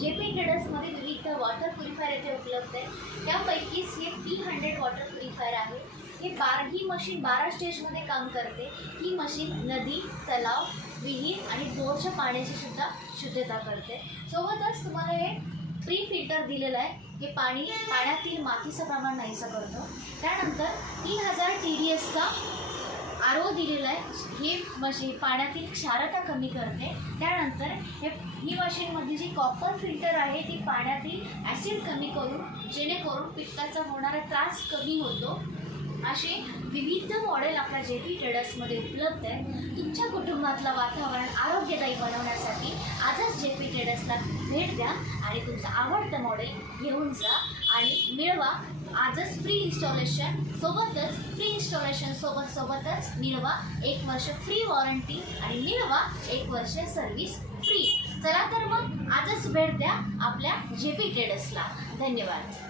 JP ट्रेडर्समध्ये विविध water purifier येथे उपलब्ध आहे। त्यापैकीच हे P100 वॉटर प्युरिफायर आहे। ही मशीन 12 स्टेजमध्ये काम करते। ही मशीन नदी, तलाव, विहीर आणि बोरच्या पाण्याची सुद्धा शुद्धता करते। सोबतच तुम्हाला हे प्री फिल्टर दिलेलं आहे। हे पाण्यातील मातीचं प्रमाण नाहीसं करतं। त्यानंतर 3000 TDSचा RO दिलेला आहे। ही मशीन पाण्यातील क्षारता कमी करते। त्यानंतर ही मशीनमध्ये जी कॉपर फिल्टर आहे ती पाण्यातील ॲसिड कमी करून जेणेकरून पित्ताचा होणारा त्रास कमी होतो। असे विविध मॉडेल आपल्या JP ट्रेडर्समध्ये उपलब्ध आहे। तुमच्या कुटुंबातलं वातावरण आरोग्यदायी बनवण्यासाठी आजच JP ट्रेडर्सला भेट द्या आणि तुमचं आवडतं मॉडेल घेऊन जा आणि मिळवा आजच फ्री इन्स्टॉलेशन। सोबतच मिळवा 1 वर्ष फ्री वॉरंटी आणि मिळवा 1 वर्ष सर्व्हिस फ्री। चला तर मग आजच भेट द्या आपल्या JP ट्रेडर्सला। धन्यवाद।